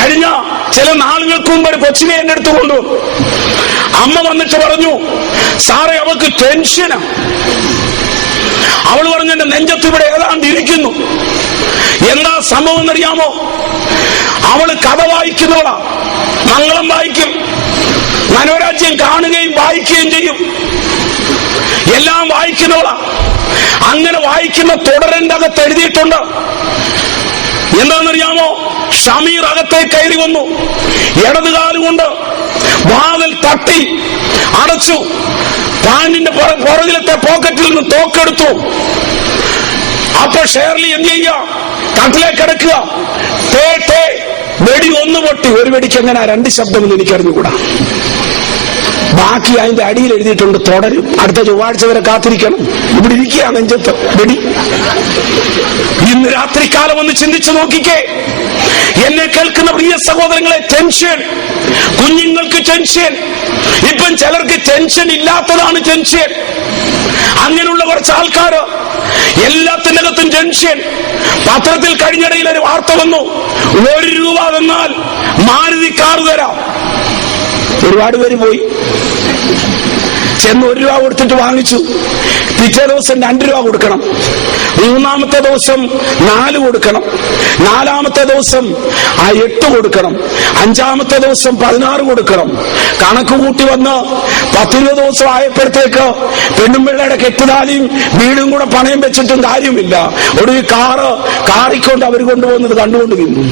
കഴിഞ്ഞ ചില നാളുകൾക്ക് മുമ്പ് ഒരു കൊച്ചിനെ എന്റെ അടുത്ത് കൊണ്ടുവന്നു. അമ്മ വന്നിട്ട് പറഞ്ഞു, സാറേ അവൾക്ക് ടെൻഷനാ. അവൾ പറഞ്ഞു, എന്റെ നെഞ്ചത്ത് ഇവിടെ ഏതാണ്ട് ഇരിക്കുന്നു. എന്താ സംഭവം എന്നറിയാമോ? അവള് കഥ വായിക്കുന്നവളാ, മംഗളം വായിക്കും, മനോരാജ്യം കാണുകയും വായിക്കുകയും ചെയ്യും, എല്ലാം വായിക്കുന്നവളാ. അങ്ങനെ വായിക്കുന്ന തുടരന്റെ അകത്ത് എഴുതിയിട്ടുണ്ട്. എന്താണെന്നറിയാമോ? ഷമീർ അകത്തെ കയറി വന്നു, ഇടതുകാലുകൊണ്ട് വാതിൽ തട്ടി അടച്ചു, പാന്റിന്റെ പുറകിലത്തെ പോക്കറ്റിൽ നിന്ന് തോക്കെടുത്തു. അപ്പൊ ഷേർലി എന്ത് ചെയ്യുക? കട്ടിലേക്ക് കിടക്കുക. വെടി ഒന്ന് പൊട്ടി. ഒരു വെടിക്ക് എങ്ങനെ 2 ശബ്ദമെന്ന് എനിക്കറിഞ്ഞുകൂടാ. ബാക്കി അതിന്റെ അടിയിൽ എഴുതിയിട്ടുണ്ട്, തുടരും, അടുത്ത ചൊവ്വാഴ്ച വരെ കാത്തിരിക്കണം. ഇവിടെ ഇരിക്കുക നെഞ്ചത്ത് വെടി. ഇന്ന് രാത്രികാലം ഒന്ന് ചിന്തിച്ചു നോക്കിക്കേ. എന്നെ കേൾക്കുന്ന പ്രിയ സഹോദരങ്ങളെ, ടെൻഷൻ, കുഞ്ഞുങ്ങൾക്ക് ടെൻഷൻ. ഇപ്പം ചിലർക്ക് ടെൻഷൻ ഇല്ലാത്തതാണ് ടെൻഷൻ. അങ്ങനെയുള്ള കുറച്ച് ആൾക്കാര് എല്ലാത്തിന്റെ അകത്തും ടെൻഷൻ. പത്രത്തിൽ കഴിഞ്ഞിടയിൽ ഒരു വാർത്ത വന്നു, 1 രൂപ തന്നാൽ മാരുതി കാർ തരാം. ഒരുപാട് പേര് പോയി ചെന്ന് 1 രൂപ കൊടുത്തിട്ട് വാങ്ങിച്ചു. പിറ്റേ ദിവസം 2 രൂപ കൊടുക്കണം, 3-ാമത്തെ ദിവസം 4 കൊടുക്കണം, 4-ാമത്തെ ദിവസം 8 കൊടുക്കണം, 5-ാമത്തെ ദിവസം 16 കൊടുക്കണം. കണക്ക് കൂട്ടി വന്ന് 10-20 ദിവസം ആയപ്പോഴത്തേക്ക് പെണ്ണും പിള്ളയുടെ കെട്ടുതാലിയും വീടും കൂടെ പണയം വെച്ചിട്ടും കാര്യമില്ല. ഒടുവിൽ കാറിക്കൊണ്ട് അവർ കൊണ്ടുപോകുന്നത് കണ്ടുകൊണ്ട് നിന്നു.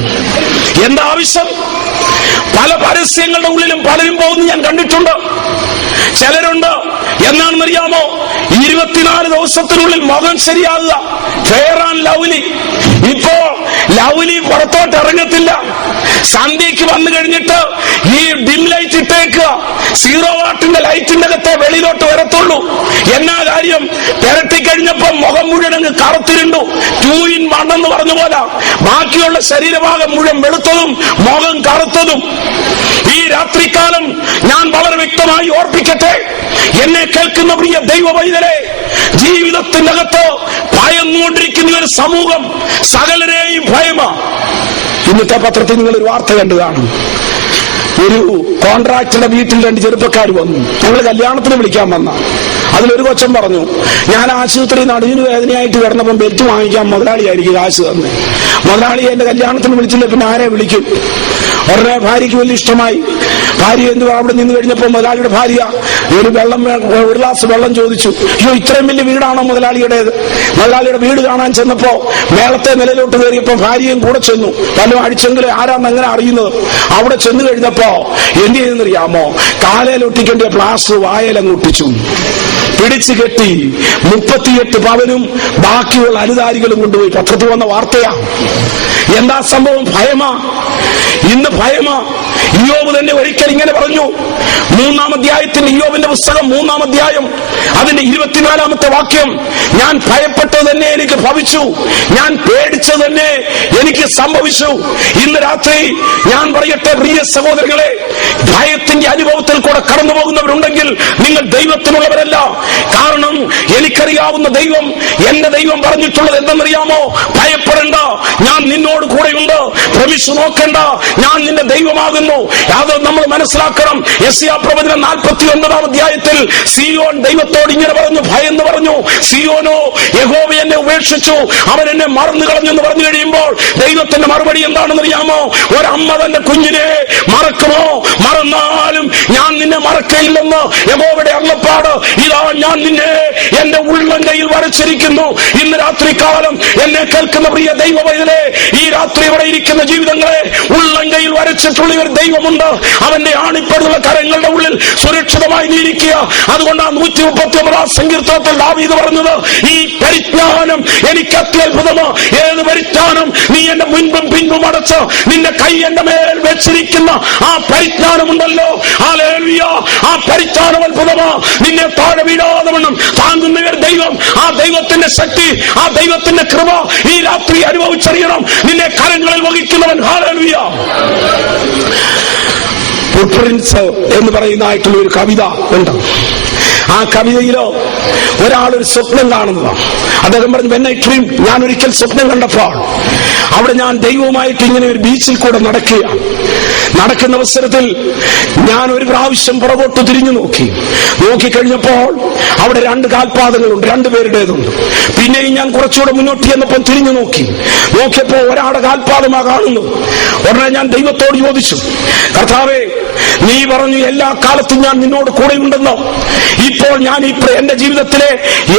എന്താവശ്യം? പല പരസ്യങ്ങളുടെ ഉള്ളിലും പലരും പോകുന്നു ഞാൻ കണ്ടിട്ടുണ്ട്. ചിലരുണ്ട്, എന്നാണെന്നറിയാമോ, 24 ദിവസത്തിനുള്ളിൽ മുഖം ശരിയാകുക, ഫെയർ ആൻഡ് ലവ്ലി. ഇപ്പോ ലവ്ലി പുറത്തോട്ട് ഇറങ്ങത്തില്ല. സന്ധ്യക്ക് വന്നു കഴിഞ്ഞിട്ട് ഈ ഡിം ലൈറ്റ് ഇട്ടേക്കുക, 0 വാട്ടിന്റെ ലൈറ്റിന്റെ അകത്തെ വെളിയിലോട്ട് വരത്തുള്ളൂ. എന്നാ കാര്യം? പെരട്ടി കഴിഞ്ഞപ്പോ മുഖം മുഴുവൻ അങ്ങ് കറുത്തിരുണ്ടു. 2 in 1 എന്ന് പറഞ്ഞ പോലെ ബാക്കിയുള്ള ശരീരഭാഗം മുഴുവൻ വെളുത്തതും മുഖം കറുത്തതും. ഈ രാത്രികാലം ഞാൻ വളരെ വ്യക്തമായി ഓർപ്പിക്കട്ടെ, എന്നെ കേൾക്കുന്ന പ്രിയ ദൈവ പൈതലേ, ജീവിതത്തിന്റെ അകത്ത് ഭയന്നുകൊണ്ടിരിക്കുന്ന ഒരു സമൂഹം സകലരെയും ഭയമാ. ഇന്നത്തെ പത്രത്തിൽ നിങ്ങൾ ഒരു വാർത്ത കണ്ടു കാണും. ഒരു കോൺട്രാക്ടറുടെ വീട്ടിൽ 2 ചെറുപ്പക്കാർ വന്നു. ഞങ്ങൾ കല്യാണത്തിന് വിളിക്കാൻ വന്ന. അതിലൊരു കൊച്ചൻ പറഞ്ഞു, ഞാൻ ആശുപത്രി നടുവിന് വേദനയായിട്ട് കിടന്നപ്പം ബെൽറ്റ് വാങ്ങിക്കാൻ മുതലാളിയായിരിക്കും കാശ് തന്നെ. മുതലാളി എന്റെ കല്യാണത്തിന് വിളിച്ചില്ല, പിന്നെ ആരെ വിളിക്കും? ഉടനെ ഭാര്യയ്ക്ക് വലിയ ഇഷ്ടമായി. ഭാര്യ അവിടെ നിന്ന് കഴിഞ്ഞപ്പോൾ മുതലാളിയുടെ ഭാര്യ ഒരു ഗ്ലാസ് വെള്ളം ചോദിച്ചു. അയ്യോ, ഇത്രയും വലിയ വീടാണോ മുതലാളിയുടേത്? മുതലാളിയുടെ വീട് കാണാൻ ചെന്നപ്പോ മേളത്തെ നിലയിലോട്ട് കയറിയപ്പോ ഭാര്യയും കൂടെ ചെന്നു. പലരും അടിച്ചെങ്കിലും ആരാന്ന് അങ്ങനെ അറിയുന്നത്. അവിടെ ചെന്ന് കഴിഞ്ഞപ്പോ എന്ത് ചെയ്തെന്നറിയാമോ? കാലയിലൊട്ടിക്കേണ്ട പ്ലാസ്റ്റർ വായലങ്ങൊട്ടിച്ചു, പിടിച്ചു കെട്ടി 38 പവനും ബാക്കിയുള്ള അനുധാരികളും കൊണ്ടുപോയി. പത്രത്തിൽ വന്ന വാർത്തയാ. എന്താ സംഭവം? ഭയമാ. ഇന്ന് ഭയമാ. ഇയ്യോബ് തന്നെ ഒരിക്കൽ ഇങ്ങനെ പറഞ്ഞു. 3-ാം അധ്യായത്തിന്റെ, ഇയ്യോബിന്റെ പുസ്തകം 3-ാം അധ്യായം അതിന്റെ 24-ാമത്തെ വാക്യം, ഞാൻ ഭയപ്പെട്ടത് തന്നെ എനിക്ക് ഭവിച്ചു, ഞാൻ പേടിച്ചത് തന്നെ എനിക്ക് സംഭവിച്ചു. ഇന്ന് രാത്രി ഞാൻ പറയട്ടെ പ്രിയ സഹോദരങ്ങളെ, ഭയത്തിന്റെ അനുഭവത്തിൽ കൂടെ കടന്നു പോകുന്നവരുണ്ടെങ്കിൽ നിങ്ങൾ ദൈവത്തിനുള്ളവരല്ല. കാരണം എനിക്കറിയാവുന്ന ദൈവം, എന്റെ ദൈവം പറഞ്ഞിട്ടുള്ളത് എന്തെന്നറിയാമോ? ഭയപ്പെടേണ്ട, ഞാൻ നിന്നോട് കൂടെയുണ്ട്. ഭ്രമിച്ചു നോക്കേണ്ട, ഞാൻ നിന്റെ ദൈവമാകുന്നു. അത് നമ്മൾ മനസ്സിലാക്കണം. യെശയ്യാ പ്രവചനം 49-ാം അധ്യായത്തിൽ സിയോൻ ദൈവത്തോട് ഇങ്ങനെ പറഞ്ഞു, ഭയന്ന് പറഞ്ഞു, സിയോനോ യഹോവ എന്നെ ഉപേക്ഷിച്ചു, അവൻ എന്നെ മറന്നു കളഞ്ഞു എന്ന് പറഞ്ഞു കഴിയുമ്പോൾ ദൈവത്തിന്റെ മറുപടി എന്താണെന്നറിയാമോ? ഒരമ്മ തന്റെ കുഞ്ഞിനെ മറക്കുമോ? മറന്നാലും ഞാൻ നിന്നെ മറക്കയില്ലെന്ന് യഹോവയുടെ അരുളപ്പാട്. ഇതാ ഞാൻ നിന്നെ എന്റെ ഉള്ളം കയ്യിൽ വരച്ചിരിക്കുന്നു. ഇന്ന് രാത്രികാലം എന്നെ കേൾക്കുന്ന പ്രിയ ദൈവ പൈതലേ, ഈ രാത്രി ഇവിടെ ഇരിക്കുന്ന ജീവിതങ്ങളെ ഉള്ളം കയ്യിൽ വരച്ചിട്ടുള്ള ഒരു ദൈവമുണ്ട്. അവന്റെ ആണിപ്പടുള്ള കരങ്ങളുടെ ഉള്ളിൽ സുരക്ഷിതമായി നീരിക്കുക. അതുകൊണ്ടാണ് 139-ാം സങ്കീർത്തനത്തിൽ ദാവീദ് പറഞ്ഞത്, ഈ പരിജ്ഞാനം എനിക്ക് അത്യത്ഭുതമോ. ഏത് പരിജ്ഞാനം? നീ എന്റെ മുൻപും പിൻപും അടച്ച് നിന്റെ കൈ എന്റെ മേൽ വെച്ചിരിക്കുന്ന ആ പരിജ്ഞാനമുണ്ടല്ലോ. ഹല്ലേലൂയ! ആ പരിജ്ഞാനം അത്ഭുതമോ. നിന്നെ താഴെ വീഴാതെ വണ്ണം താങ്ങുന്ന ഒരു ദൈവം. ആ ദൈവത്തിന്റെ ശക്തി, ആ ദൈവത്തിന്റെ കൃപ ഈ രാത്രി അനുഭവിച്ചറിയണം. നിന്നെ കരങ്ങളിൽ വഹിക്കുന്നവൻ. ഹല്ലേലൂയ! ഫുട്പ്രിന്റ്സ് എന്ന് പറയുന്നതായിട്ടുള്ള ഒരു കവിത ഉണ്ട്. ആ കവിതയിലോ ഒരാളൊരു സ്വപ്നം കാണുന്നതാണ്. അദ്ദേഹം പറഞ്ഞു, വെൻ ഐ ഡ്രീം, ഞാൻ ഒരിക്കൽ സ്വപ്നം കണ്ടപ്പോൾ അവിടെ ഞാൻ ദൈവവുമായിട്ട് ഇങ്ങനെ ഒരു ബീച്ചിൽ കൂടെ നടക്കുന്ന അവസരത്തിൽ ഞാൻ ഒരു പ്രാവശ്യം പുറകോട്ട് തിരിഞ്ഞു നോക്കിക്കഴിഞ്ഞപ്പോൾ അവിടെ 2 കാൽപാദങ്ങളുണ്ട്, 2 പേരുടേതുണ്ട്. പിന്നെയും ഞാൻ കുറച്ചുകൂടെ മുന്നോട്ട് ചെന്നപ്പോൾ തിരിഞ്ഞു നോക്കിയപ്പോൾ ഒരാളുടെ കാൽപാദമാ കാണുന്നു. ഉടനെ ഞാൻ ദൈവത്തോട് ചോദിച്ചു, കർത്താവേ, നീ പറഞ്ഞു എല്ലാ കാലത്തും ഞാൻ നിന്നോട് കൂടെ ഉണ്ടെന്നോ. ഇപ്പോൾ ഞാൻ എന്റെ ജീവിതത്തിലെ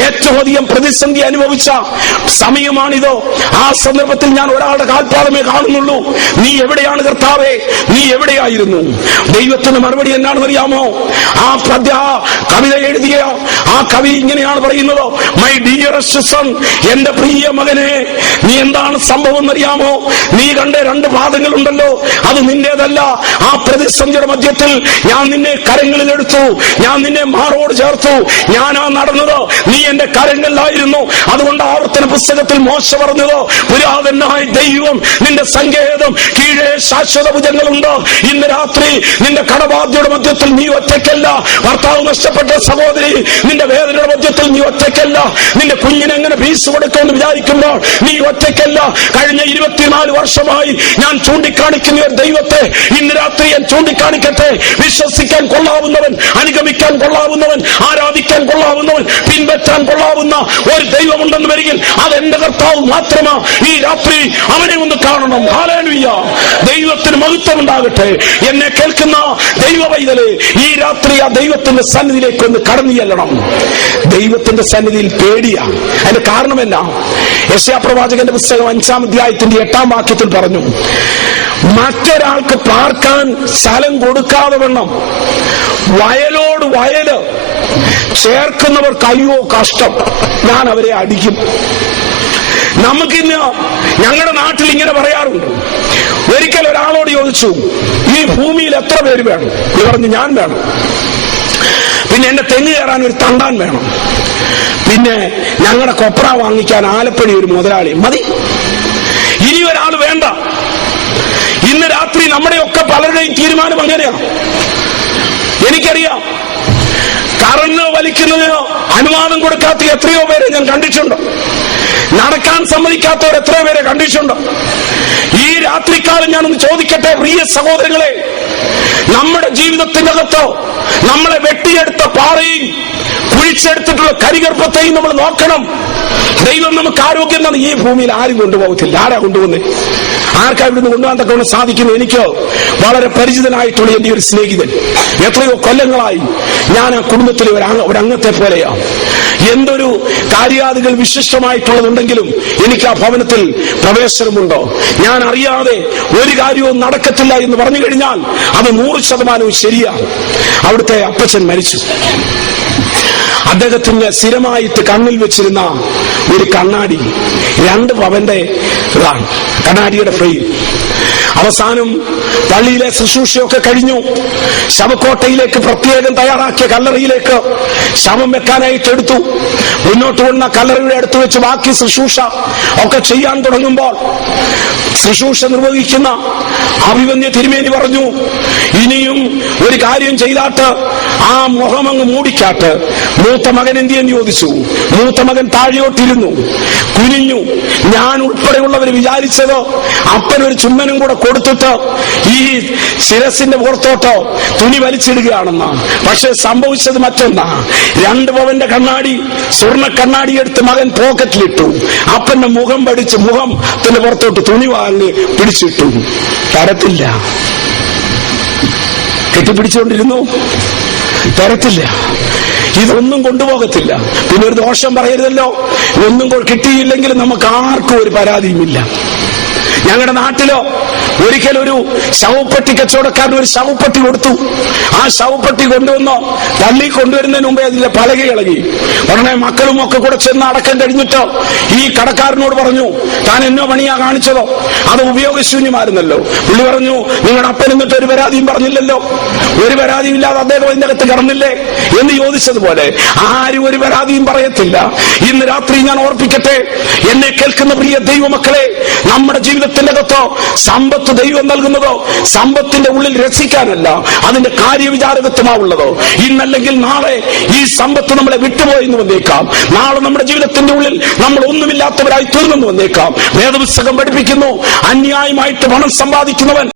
ഏറ്റവും അധികം പ്രതിസന്ധി അനുഭവിച്ച സമയമാണിതോ. ആ സന്ദർഭത്തിൽ ഞാൻ ഒരാളുടെ കാൽപാദമേ കാണുന്നുള്ളൂ. നീ എവിടെയാണ് കർത്താവേ? നീ എവിടെയായിരുന്നു? ദൈവത്തിന് മറുപടി എന്നാണെന്ന് അറിയാമോ? ആ കവിത എഴുതിയ ആ കവി ഇങ്ങനെയാണ് പറയുന്നത്, മൈ ഡിയറസ്റ്റ് സൺ, എന്റെ പ്രിയ മകനെ, നീ എന്താണ് സംഭവം എന്നറിയാമോ? നീ കണ്ട 2 പാദങ്ങളുണ്ടല്ലോ, അത് നിന്റേതല്ല. ആ പ്രതിസന്ധിയുടെ മധ്യത്തിൽ ഞാൻ നിന്നെ കരങ്ങളിലെടുത്തു, ഞാൻ നിന്നെ മാറോട് ചേർത്തു. ഞാനാ നടന്നത്, നീ എന്റെ കരങ്ങളിലായിരുന്നു. അതുകൊണ്ട് ആവർത്തന പുസ്തകത്തിൽ മോശ പറഞ്ഞത്, പുരാതനായ ദൈവം നിന്റെ സങ്കേതം, കീഴേ ശാശ്വത ഭുജങ്ങളുണ്ട്. ഇന്ന് രാത്രി നിന്റെ കടബാധ്യയുടെ മധ്യത്തിൽ നീ ഒറ്റയ്ക്കല്ല. ഭർത്താവ് നഷ്ടപ്പെട്ട സഹോദരി, നിന്റെ വേദനയുടെ മധ്യത്തിൽ നീ ഒറ്റയ്ക്കല്ല. നിന്റെ കുഞ്ഞിനെ എങ്ങനെ ഫീസ് കൊടുക്കുമെന്ന് വിചാരിക്കുമ്പോൾ നീ ഒറ്റയ്ക്കല്ല. കഴിഞ്ഞ 24 വർഷമായി ഞാൻ ചൂണ്ടിക്കാണിക്കുന്ന ഒരു ദൈവത്തെ ഇന്ന് രാത്രി ഞാൻ ചൂണ്ടിക്കാണിക്കട്ടെ. വിശ്വസിക്കാൻ കൊള്ളാവുന്നവൻ, അനുഗമിക്കാൻ കൊള്ളാവുന്നവൻ, ആരാധിക്കാൻ കൊള്ളാവുന്നവൻ, പിൻപറ്റാൻ കൊള്ളാവുന്ന ഒരു ദൈവമുണ്ടെന്ന് വരികിൽ അത് എന്റെ കർത്താവ് മാത്രമാ. ഈ രാത്രി അവനെ ഒന്ന് കാണണം. ഹല്ലേലൂയ! ദൈവത്തിന് മഹത്വം ഉണ്ടാകട്ടെ. എന്നെ കേൾക്കുന്ന ദൈവ പൈതലേ, ഈ രാത്രി ആ ദൈവത്തിന്റെ സന്നിധിയിലേക്ക് ഒന്ന് കടന്നു ചെല്ലണം. ദൈവത്തിന്റെ സന്നിധിയിൽ പേടിയാ. അതിന്റെ കാരണമെന്ന യെശയ്യാപ്രവാചകന്റെ പുസ്തകം 5-ാം അധ്യായത്തിന്റെ 8-ാം വാക്യത്തിൽ പറഞ്ഞു, മറ്റൊരാൾക്ക് പാർക്കാൻ സ്ഥലം കൊടുക്കാതെ വണ്ണം വയലോട് വയല് ചേർക്കുന്നവർക്ക് അയ്യോ കഷ്ടം, ഞാൻ അവരെ അടിക്കും. നമുക്കിന്ന് ഞങ്ങളുടെ നാട്ടിൽ ഇങ്ങനെ പറയാറുണ്ട്. ഒരിക്കൽ ഒരാളോട് ചോദിച്ചു, ഈ ഭൂമിയിൽ എത്ര പേര് വേണം? ഇത് പറഞ്ഞു, ഞാൻ വേണം. പിന്നെ എന്റെ തെങ്ങ് കയറാൻ ഒരു തണ്ടാൻ വേണം. പിന്നെ ഞങ്ങളുടെ കൊപ്ര വാങ്ങിക്കാൻ ആലപ്പുഴ ഒരു മുതലാളി മതി. ഇനി ഒരാൾ വേണ്ട. ഇന്ന് രാത്രി നമ്മുടെയൊക്കെ പലരുടെയും തീരുമാനം അങ്ങനെയാ. എനിക്കറിയാം, കറന്ന് വലിക്കുന്നതിന് അനുവാദം കൊടുക്കാത്ത എത്രയോ പേരെ ഞാൻ കണ്ടിട്ടുണ്ട്. നടക്കാൻ സമ്മതിക്കാത്തവർ എത്രയോ പേരെ കണ്ടിട്ടുണ്ട്. ഈ രാത്രിക്കാലം ഞാനൊന്ന് ചോദിക്കട്ടെ, പ്രിയ സഹോദരങ്ങളെ, നമ്മുടെ ജീവിതത്തിന്റെ അകത്തോ നമ്മളെ വെട്ടിയെടുത്ത പാറയും കുഴിച്ചെടുത്തിട്ടുള്ള കരിഗർഭത്തെയും നമ്മൾ നോക്കണം. ദൈവം നമുക്ക് ആരോഗ്യം തന്നെ ഈ ഭൂമിയിൽ ആരും കൊണ്ടുപോകത്തില്ല. ആരാ കൊണ്ടുപോകുന്നത്? ആർക്കാ ഇവിടുന്ന് കൊണ്ടുപോകാൻ തക്കവണ്ണം സാധിക്കുന്നു? എനിക്കോ വളരെ പരിചിതനായിട്ടുള്ള എന്റെ ഒരു സ്നേഹിതൻ, എത്രയോ കൊല്ലങ്ങളായി ഞാൻ ആ കുടുംബത്തിലെ ഒരംഗത്തെ പോലെയാ. എന്തൊരു കാര്യാദികൾ വിശിഷ്ടമായിട്ടുള്ളതുണ്ടെങ്കിലും എനിക്ക് ആ ഭവനത്തിൽ പ്രവേശനമുണ്ടോ? ഞാൻ അറിയാതെ ഒരു കാര്യവും നടക്കത്തില്ല എന്ന് പറഞ്ഞു കഴിഞ്ഞാൽ അത് 100% ശരിയാണ്. അവിടുത്തെ അപ്പച്ചൻ മരിച്ചു. അദ്ദേഹത്തിന് സ്ഥിരമായിട്ട് കണ്ണിൽ വെച്ചിരുന്ന ഒരു കണ്ണാടി 2 പവന്റെ ഇതാണ്, കണ്ണാടിയുടെ ഫ്രെയിം. അവസാനം പള്ളിയിലെ ശുശ്രൂഷയൊക്കെ കഴിഞ്ഞു. ശവക്കോട്ടയിലേക്ക് പ്രത്യേകം തയ്യാറാക്കിയ കല്ലറയിലേക്ക് ശവം വെക്കാനായിട്ട് എടുത്തു. മുന്നോട്ട് കൊണ്ട കല്ലറയുടെ അടുത്ത് വെച്ച് ബാക്കി ശുശ്രൂഷ ഒക്കെ ചെയ്യാൻ തുടങ്ങുമ്പോൾ ശുശ്രൂഷ നിർവഹിക്കുന്ന അഭിവന്യ തിരുമേനി പറഞ്ഞു, ഇനിയും ഒരു കാര്യം ചെയ്താട്ട് ആ മുഖമങ്ങ് മൂടിക്കാട്ട്. മൂത്ത മകൻ എന്തിയെന്ന് ചോദിച്ചു. മൂത്ത മകൻ താഴെയോട്ടിരുന്നു, കുനിഞ്ഞു. ഞാൻ ഉൾപ്പെടെയുള്ളവർ വിചാരിച്ചത് അപ്പനൊരു ചുമ്മനും കൂടെ കൊടുത്തിട്ട് ഈ ശിരസിന്റെ പുറത്തോട്ടോ തുണി വലിച്ചിടുകയാണെന്നാ. പക്ഷെ സംഭവിച്ചത് മറ്റൊന്നാ. 2 പവന്റെ കണ്ണാടി, സ്വർണ്ണ കണ്ണാടി എടുത്ത് മകൻ പോക്കറ്റിലിട്ടു. അപ്പന്റെ മുഖം പഠിച്ച് മുഖത്തിന്റെ പുറത്തോട്ട് തുണി വാങ്ങി പിടിച്ചിട്ടു. തരത്തില്ല. കെട്ടിപ്പിടിച്ചുകൊണ്ടിരുന്നു, തരത്തില്ല. ഇതൊന്നും കൊണ്ടുപോകത്തില്ല. പിന്നെ ഒരു ദോഷം പറയരുതല്ലോ. ഒന്നും കിട്ടിയില്ലെങ്കിൽ നമുക്ക് ആർക്കും ഒരു പരാതിയുമില്ല. ഞങ്ങളുടെ നാട്ടിലോ ഒരിക്കലൊരു ശവപ്പെട്ടി കച്ചവടക്കാരൻ ഒരു ശവപ്പെട്ടി കൊടുത്തു. ആ ശവപ്പെട്ടി കൊണ്ടുവന്നോ പള്ളി കൊണ്ടുവരുന്നതിന് മുമ്പേ അതിന്റെ പലക ഇളകി. ഉടനെ മക്കളും ഒക്കെ കൂടെ ചെന്ന് അടക്കം കഴിഞ്ഞിട്ടോ ഈ കടക്കാരനോട് പറഞ്ഞു, താൻ എന്നോ പണിയാ കാണിച്ചതോ? അത് ഉപയോഗശൂന്യമായിരുന്നല്ലോ. പുള്ളി പറഞ്ഞു, നിങ്ങളുടെ അപ്പൻ എന്നിട്ട് ഒരു പരാതിയും പറഞ്ഞില്ലല്ലോ. ഒരു പരാതിയും ഇല്ലാതെ അദ്ദേഹം അതിന്റെ അകത്ത് കിടന്നില്ലേ എന്ന് ചോദിച്ചതുപോലെ ആരും ഒരു പരാതിയും പറയത്തില്ല. ഇന്ന് രാത്രി ഞാൻ ഓർപ്പിക്കട്ടെ, എന്നെ കേൾക്കുന്ന പ്രിയ ദൈവമക്കളെ, നമ്മുടെ ജീവിതത്തിന്റെ അകത്തോ സമ്പത്ത് സമ്പത്ത് ദൈവം നൽകുന്നതോ സമ്പത്തിന്റെ ഉള്ളിൽ രസിക്കാനല്ല, അതിന്റെ കാര്യവിചാരകത്വമാവുള്ളതോ. ഇന്നല്ലെങ്കിൽ നാളെ ഈ സമ്പത്ത് നമ്മളെ വിട്ടുപോയെന്ന് വന്നേക്കാം. നാളെ നമ്മുടെ ജീവിതത്തിന്റെ ഉള്ളിൽ നമ്മൾ ഒന്നുമില്ലാത്തവരായി തീർന്നെന്ന് വന്നേക്കാം. വേദപുസ്തകം പഠിപ്പിക്കുന്നു, അന്യായമായിട്ട് പണം സമ്പാദിക്കുന്നവൻ